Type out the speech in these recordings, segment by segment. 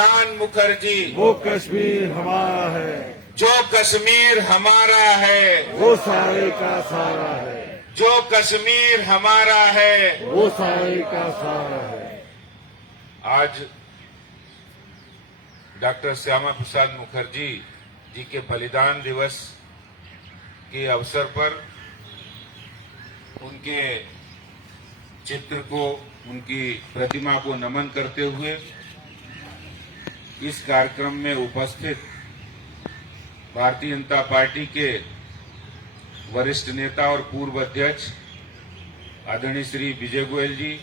बलिदान मुखर्जी, वो कश्मीर हमारा है, जो कश्मीर हमारा है, वो सारे का सारा है, जो कश्मीर हमारा है, वो सारे का सारा है। आज डॉक्टर श्यामा प्रसाद मुखर्जी जी के बलिदान दिवस के अवसर पर उनके चित्र को, उनकी प्रतिमा को नमन करते हुए इस कार्यक्रम में उपस्थित भारतीय जनता पार्टी के वरिष्ठ नेता और पूर्व अध्यक्ष आदरणीय श्री विजय गोयल जी,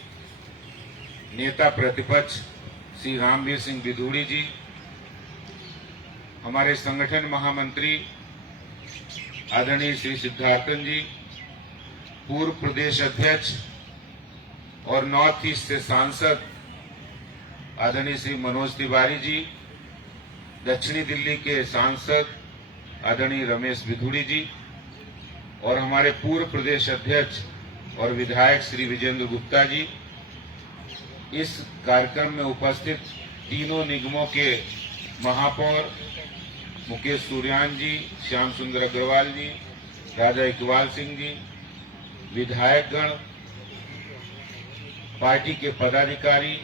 नेता प्रतिपक्ष श्री रामवीर सिंह बिधूड़ी जी, हमारे संगठन महामंत्री आदरणीय श्री सिद्धार्थन जी, पूर्व प्रदेश अध्यक्ष और नॉर्थ ईस्ट से सांसद आदरणीय श्री मनोज तिवारी जी, दक्षिणी दिल्ली के सांसद आदरणीय रमेश बिधूड़ी जी और हमारे पूर्व प्रदेश अध्यक्ष और विधायक श्री विजेंद्र गुप्ता जी, इस कार्यक्रम में उपस्थित तीनों निगमों के महापौर मुकेश सूर्यान जी, श्याम सुंदर अग्रवाल जी, राजा इकबाल सिंह जी, विधायकगण, पार्टी के पदाधिकारी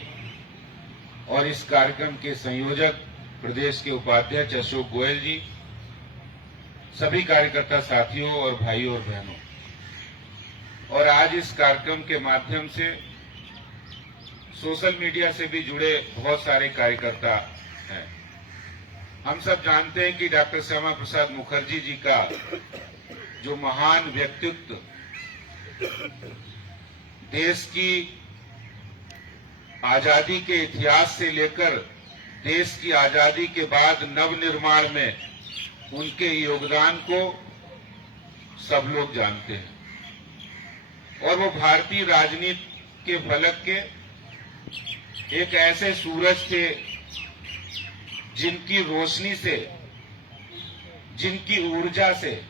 और इस कार्यक्रम के संयोजक प्रदेश के उपाध्यक्ष अशोक गोयल जी, सभी कार्यकर्ता साथियों और भाइयों और बहनों, और आज इस कार्यक्रम के माध्यम से सोशल मीडिया से भी जुड़े बहुत सारे कार्यकर्ता हैं। हम सब जानते हैं कि डॉक्टर श्यामा प्रसाद मुखर्जी जी का जो महान व्यक्तित्व देश की आजादी के इतिहास से लेकर देश की आजादी के बाद नवनिर्माण में उनके योगदान को सब लोग जानते हैं और वो भारतीय राजनीति के फलक के एक ऐसे सूरज थे जिनकी रोशनी से, जिनकी ऊर्जा से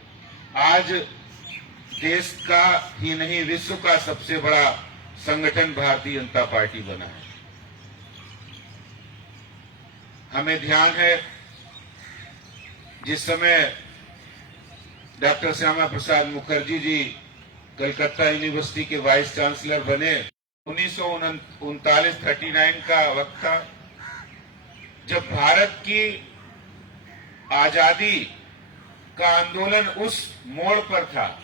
आज देश का ही नहीं विश्व का सबसे बड़ा संगठन भारतीय जनता पार्टी बना है। हमें ध्यान है जिस समय डॉक्टर श्यामा प्रसाद मुखर्जी जी कलकत्ता यूनिवर्सिटी के वाइस चांसलर बने, 1939 का वक्त था जब भारत की आजादी का आंदोलन उस मोड़ पर था।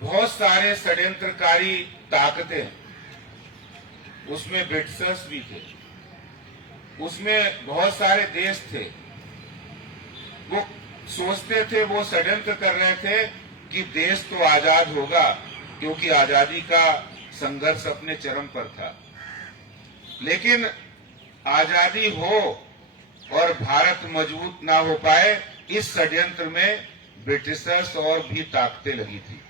बहुत सारे षड्यंत्रकारी ताकतें, उसमें ब्रिटिशर्स भी थे, उसमें बहुत सारे देश थे, वो सोचते थे, वो षड्यंत्र कर रहे थे कि देश तो आजाद होगा क्योंकि आजादी का संघर्ष अपने चरम पर था। लेकिन आजादी हो और भारत मजबूत ना हो पाए, इस षड्यंत्र में ब्रिटिशर्स और भी ताकतें लगी थी।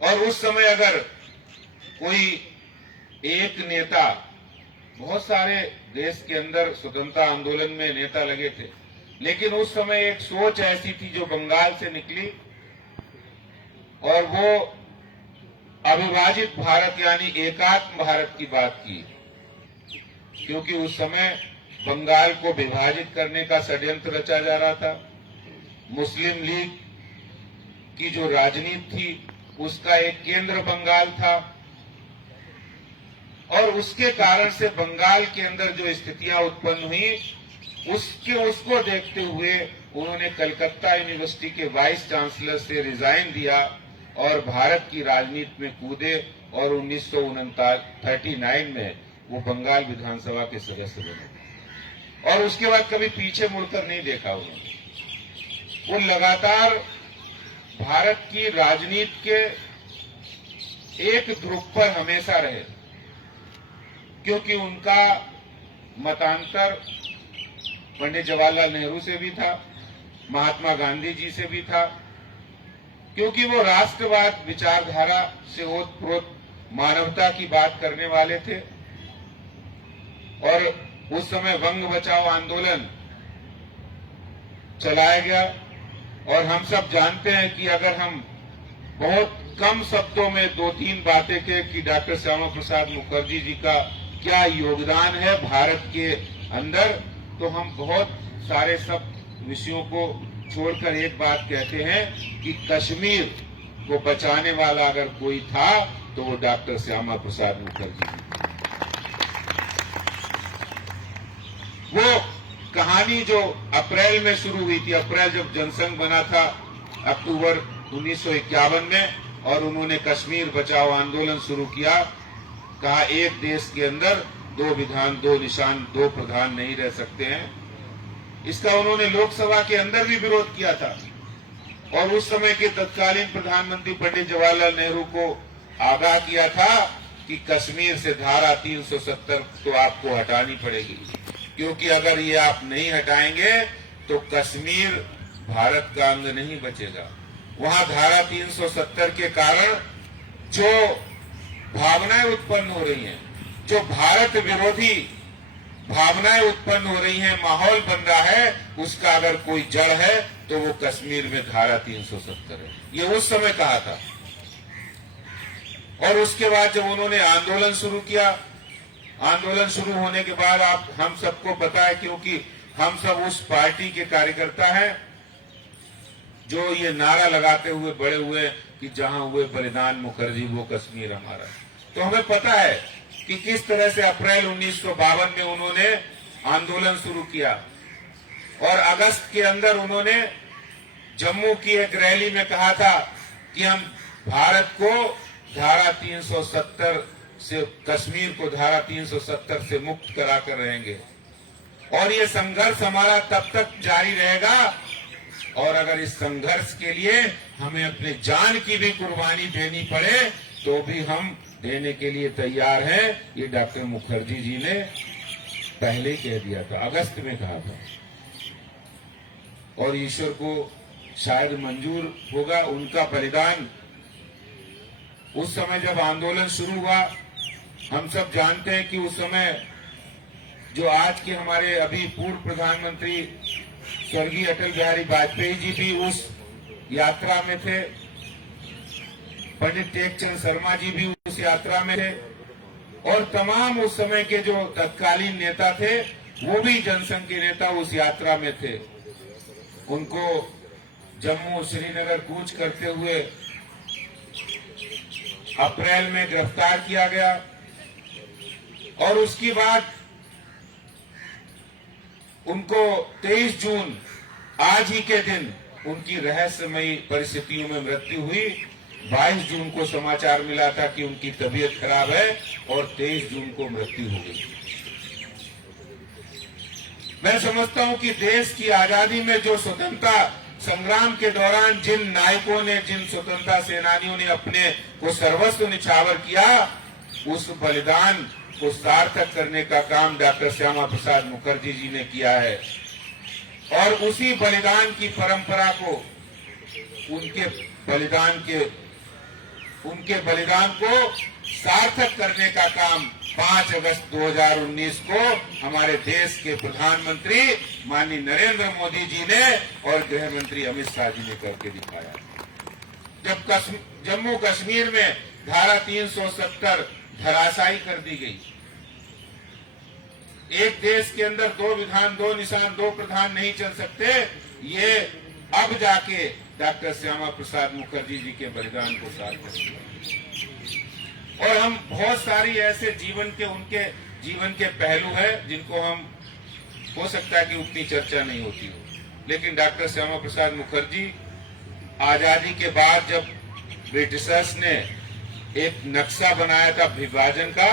और उस समय अगर कोई एक नेता, बहुत सारे देश के अंदर स्वतंत्रता आंदोलन में नेता लगे थे, लेकिन उस समय एक सोच ऐसी थी जो बंगाल से निकली और वो अविभाजित भारत यानी एकात्म भारत की बात की, क्योंकि उस समय बंगाल को विभाजित करने का षड्यंत्र रचा जा रहा था। मुस्लिम लीग की जो राजनीति थी उसका एक केंद्र बंगाल था और उसके कारण से बंगाल के अंदर जो स्थितियां उत्पन्न हुई उसको देखते हुए उन्होंने कलकत्ता यूनिवर्सिटी के वाइस चांसलर से रिजाइन दिया और भारत की राजनीति में कूदे और 1939 में वो बंगाल विधानसभा के सदस्य बने और उसके बाद कभी पीछे मुड़कर नहीं देखा उन्होंने। वो लगातार भारत की राजनीति के एक ध्रुव पर हमेशा रहे, क्योंकि उनका मतांतर पंडित जवाहरलाल नेहरू से भी था, महात्मा गांधी जी से भी था, क्योंकि वो राष्ट्रवाद विचारधारा से ओतप्रोत मानवता की बात करने वाले थे। और उस समय वंग बचाओ आंदोलन चलाया गया और हम सब जानते हैं कि अगर हम बहुत कम शब्दों में दो तीन बातें कहें कि डॉक्टर श्यामा प्रसाद मुखर्जी जी का क्या योगदान है भारत के अंदर, तो हम बहुत सारे सब विषयों को छोड़कर एक बात कहते हैं कि कश्मीर को बचाने वाला अगर कोई था तो वो डॉक्टर श्यामा प्रसाद मुखर्जी जी। वो कहानी जो अप्रैल में शुरू हुई थी, अप्रैल जब जनसंघ बना था अक्टूबर 1951 में, और उन्होंने कश्मीर बचाओ आंदोलन शुरू किया, कहा एक देश के अंदर दो विधान, दो निशान, दो प्रधान नहीं रह सकते हैं। इसका उन्होंने लोकसभा के अंदर भी विरोध किया था और उस समय के तत्कालीन प्रधानमंत्री पंडित जवाहरलाल नेहरू को आगाह किया था कि कश्मीर से धारा 370 तो आपको हटानी पड़ेगी, क्योंकि अगर ये आप नहीं हटाएंगे तो कश्मीर भारत का अंग नहीं बचेगा। वहां धारा 370 के कारण जो भावनाएं उत्पन्न हो रही हैं, जो भारत विरोधी भावनाएं उत्पन्न हो रही हैं, माहौल बन रहा है, उसका अगर कोई जड़ है तो वो कश्मीर में धारा 370 है। ये उस समय कहा था। और उसके बाद जब उन्होंने आंदोलन शुरू किया, आंदोलन शुरू होने के बाद आप हम सबको पता है, क्योंकि हम सब उस पार्टी के कार्यकर्ता हैं जो ये नारा लगाते हुए बड़े हुए कि जहां हुए बलिदान मुखर्जी वो कश्मीर हमारा। तो हमें पता है कि किस तरह से अप्रैल 1952 में उन्होंने आंदोलन शुरू किया और अगस्त के अंदर उन्होंने जम्मू की एक रैली में कहा था कि हम भारत को धारा 370 से, कश्मीर को धारा 370 से मुक्त कराकर रहेंगे और ये संघर्ष हमारा तब तक जारी रहेगा, और अगर इस संघर्ष के लिए हमें अपने जान की भी कुर्बानी देनी पड़े तो भी हम देने के लिए तैयार हैं। ये डॉक्टर मुखर्जी जी ने पहले ही कह दिया था, अगस्त में कहा था, और ईश्वर को शायद मंजूर होगा उनका बलिदान। उस समय जब आंदोलन शुरू हुआ, हम सब जानते हैं कि उस समय जो आज के हमारे अभी पूर्व प्रधानमंत्री स्वर्गीय अटल बिहारी वाजपेयी जी भी उस यात्रा में थे, पंडित टेकचंद शर्मा जी भी उस यात्रा में थे, और तमाम उस समय के जो तत्कालीन नेता थे वो भी जनसंघ के नेता उस यात्रा में थे। उनको जम्मू श्रीनगर कूच करते हुए अप्रैल में गिरफ्तार किया गया और उसके बाद उनको 23 जून आज ही के दिन उनकी रहस्यमयी परिस्थितियों में मृत्यु हुई। 22 जून को समाचार मिला था कि उनकी तबीयत खराब है और 23 जून को मृत्यु हो गई। मैं समझता हूं कि देश की आजादी में जो स्वतंत्रता संग्राम के दौरान जिन नायकों ने, जिन स्वतंत्रता सेनानियों ने अपने को सर्वस्व निछावर किया, उस बलिदान को सार्थक करने का काम डॉक्टर श्यामा प्रसाद मुखर्जी जी ने किया है और उसी बलिदान की परंपरा को, उनके बलिदान को सार्थक करने का काम 5 अगस्त 2019 को हमारे देश के प्रधानमंत्री माननीय नरेंद्र मोदी जी ने और गृह मंत्री अमित शाह जी ने करके दिखाया। जब जम्मू कश्मीर में धारा 370 धराशायी कर दी गई, एक देश के अंदर दो विधान, दो निशान, दो प्रधान नहीं चल सकते, ये अब जाके डॉक्टर श्यामा प्रसाद मुखर्जी जी के बलिदान को सार्थक किया। और हम बहुत सारी ऐसे उनके जीवन के पहलू है जिनको हम, हो सकता है कि उतनी चर्चा नहीं होती हो, लेकिन डॉक्टर श्यामा प्रसाद मुखर्जी आजादी के बाद जब ब्रिटिशर्स ने एक नक्शा बनाया था विभाजन का,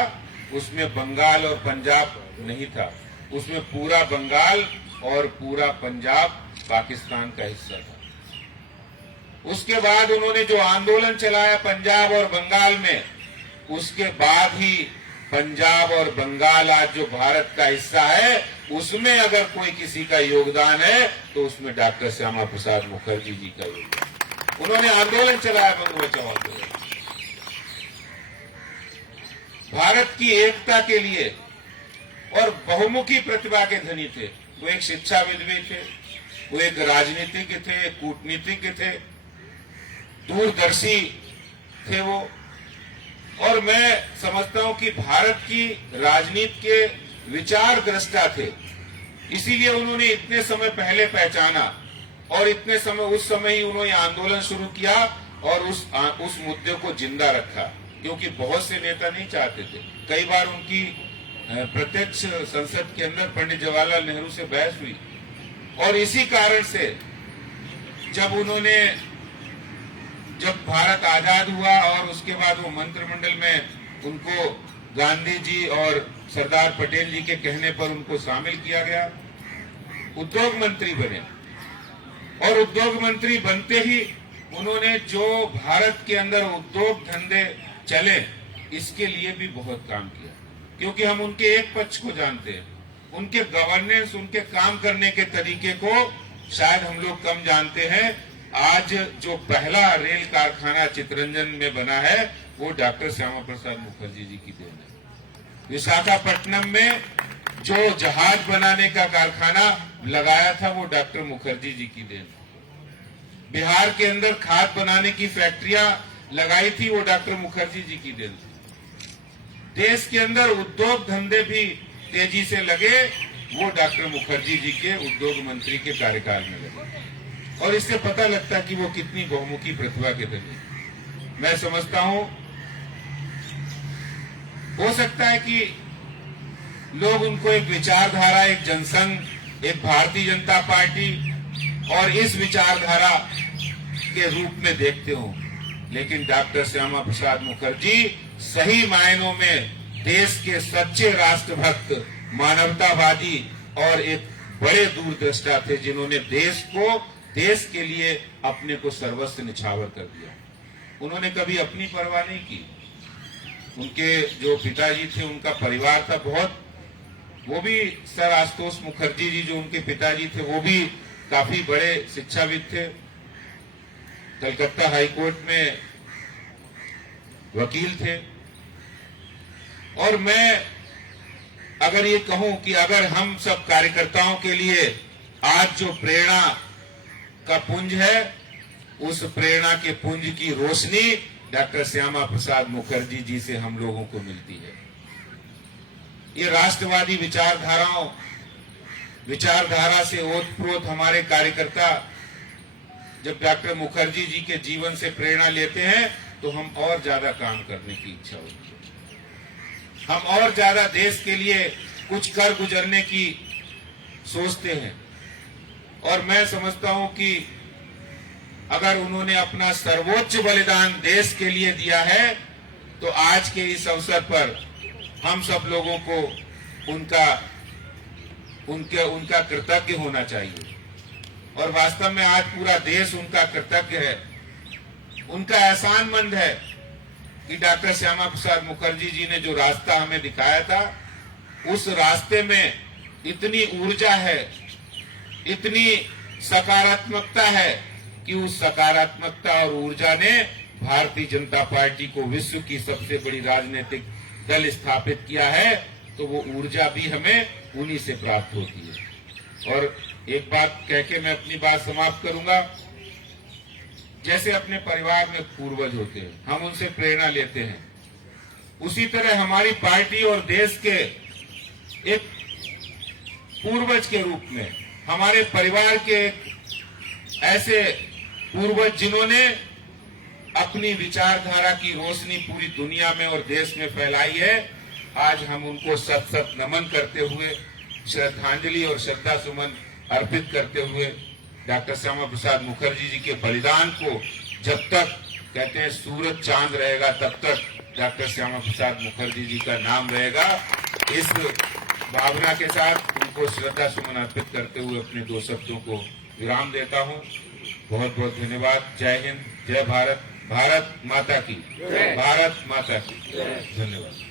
उसमें बंगाल और पंजाब नहीं था, उसमें पूरा बंगाल और पूरा पंजाब पाकिस्तान का हिस्सा था। उसके बाद उन्होंने जो आंदोलन चलाया पंजाब और बंगाल में, उसके बाद ही पंजाब और बंगाल आज जो भारत का हिस्सा है, उसमें अगर कोई किसी का योगदान है तो उसमें डॉक्टर श्यामा प्रसाद मुखर्जी जी का योगदान। उन्होंने आंदोलन चलाया, बंधु बचाओ आंदोलन, भारत की एकता के लिए, और बहुमुखी प्रतिभा के धनी थे। वो एक शिक्षाविद भी थे, वो एक राजनीतिज्ञ थे, एक कूटनीतिज्ञ थे, दूरदर्शी थे वो, और मैं समझता हूं कि भारत की राजनीति के विचार दृष्टा थे, इसीलिए उन्होंने इतने समय पहले पहचाना और इतने समय उस समय ही उन्होंने आंदोलन शुरू किया और उस मुद्दे को जिंदा रखा, क्योंकि बहुत से नेता नहीं चाहते थे। कई बार उनकी प्रत्यक्ष संसद के अंदर पंडित जवाहरलाल नेहरू से बहस हुई और इसी कारण से जब भारत आजाद हुआ और उसके बाद वो मंत्रिमंडल में उनको गांधी जी और सरदार पटेल जी के कहने पर उनको शामिल किया गया, उद्योग मंत्री बने और उद्योग मंत्री बनते ही उन्होंने जो भारत के अंदर उद्योग धंधे चले इसके लिए भी बहुत काम किया, क्योंकि हम उनके एक पक्ष को जानते हैं, उनके गवर्नेंस, उनके काम करने के तरीके को शायद हम लोग कम जानते हैं। आज जो पहला रेल कारखाना चितरंजन में बना है वो डॉक्टर श्यामा प्रसाद मुखर्जी जी की देन है। विशाखापट्टनम में जो जहाज बनाने का कारखाना लगाया था वो डॉक्टर मुखर्जी जी की देन है। बिहार के अंदर खाद बनाने की फैक्ट्रियां लगाई थी वो डॉक्टर मुखर्जी जी की देन थी। देश के अंदर उद्योग धंधे भी तेजी से लगे वो डॉक्टर मुखर्जी जी के उद्योग मंत्री के कार्यकाल में लगे, और इससे पता लगता है कि वो कितनी बहुमुखी प्रतिभा के धनी। मैं समझता हूं हो सकता है कि लोग उनको एक विचारधारा, एक जनसंघ, एक भारतीय जनता पार्टी और इस विचारधारा के रूप में देखते हो, लेकिन डॉक्टर श्यामा प्रसाद मुखर्जी सही मायनों में देश के सच्चे राष्ट्रभक्त, मानवतावादी और एक बड़े दूरदृष्टा थे, जिन्होंने देश के लिए अपने को सर्वस्व निछावर कर दिया। उन्होंने कभी अपनी परवाह नहीं की। उनके जो पिताजी थे, उनका परिवार था बहुत, वो भी सर आशुतोष मुखर्जी जी जो उनके पिताजी थे वो भी काफी बड़े शिक्षाविद थे, कलकत्ता हाईकोर्ट में वकील थे। और मैं अगर ये कहूं कि अगर हम सब कार्यकर्ताओं के लिए आज जो प्रेरणा का पुंज है, उस प्रेरणा के पुंज की रोशनी डॉक्टर श्यामा प्रसाद मुखर्जी जी से हम लोगों को मिलती है। ये राष्ट्रवादी विचारधारा से ओतप्रोत हमारे कार्यकर्ता जब डॉक्टर मुखर्जी जी के जीवन से प्रेरणा लेते हैं तो हम और ज्यादा काम करने की इच्छा होती है, हम और ज्यादा देश के लिए कुछ कर गुजरने की सोचते हैं। और मैं समझता हूं कि अगर उन्होंने अपना सर्वोच्च बलिदान देश के लिए दिया है तो आज के इस अवसर पर हम सब लोगों को उनका कृतज्ञ होना चाहिए। और वास्तव में आज पूरा देश उनका कृतज्ञ है, उनका एहसानमंद है कि डॉक्टर श्यामा प्रसाद मुखर्जी जी ने जो रास्ता हमें दिखाया था, उस रास्ते में इतनी ऊर्जा है, इतनी सकारात्मकता है कि उस सकारात्मकता और ऊर्जा ने भारतीय जनता पार्टी को विश्व की सबसे बड़ी राजनीतिक दल स्थापित किया है। तो वो ऊर्जा भी हमें उन्हीं से प्राप्त होती है। और एक बात कह के मैं अपनी बात समाप्त करूंगा। जैसे अपने परिवार में पूर्वज होते हैं, हम उनसे प्रेरणा लेते हैं, उसी तरह हमारी पार्टी और देश के एक पूर्वज के रूप में हमारे परिवार के ऐसे पूर्वज जिन्होंने अपनी विचारधारा की रोशनी पूरी दुनिया में और देश में फैलाई है, आज हम उनको सत सत नमन करते हुए, श्रद्धांजलि और श्रद्धा सुमन अर्पित करते हुए डॉक्टर श्यामा प्रसाद मुखर्जी जी के बलिदान को जब तक कहते हैं सूरज चांद रहेगा तब तक डॉक्टर श्यामा प्रसाद मुखर्जी जी का नाम रहेगा। इस भावना के साथ उनको श्रद्धा सुमन अर्पित करते हुए अपने दो शब्दों को विराम देता हूं। बहुत बहुत धन्यवाद। जय हिंद, जय भारत, भारत माता की, भारत माता की। धन्यवाद।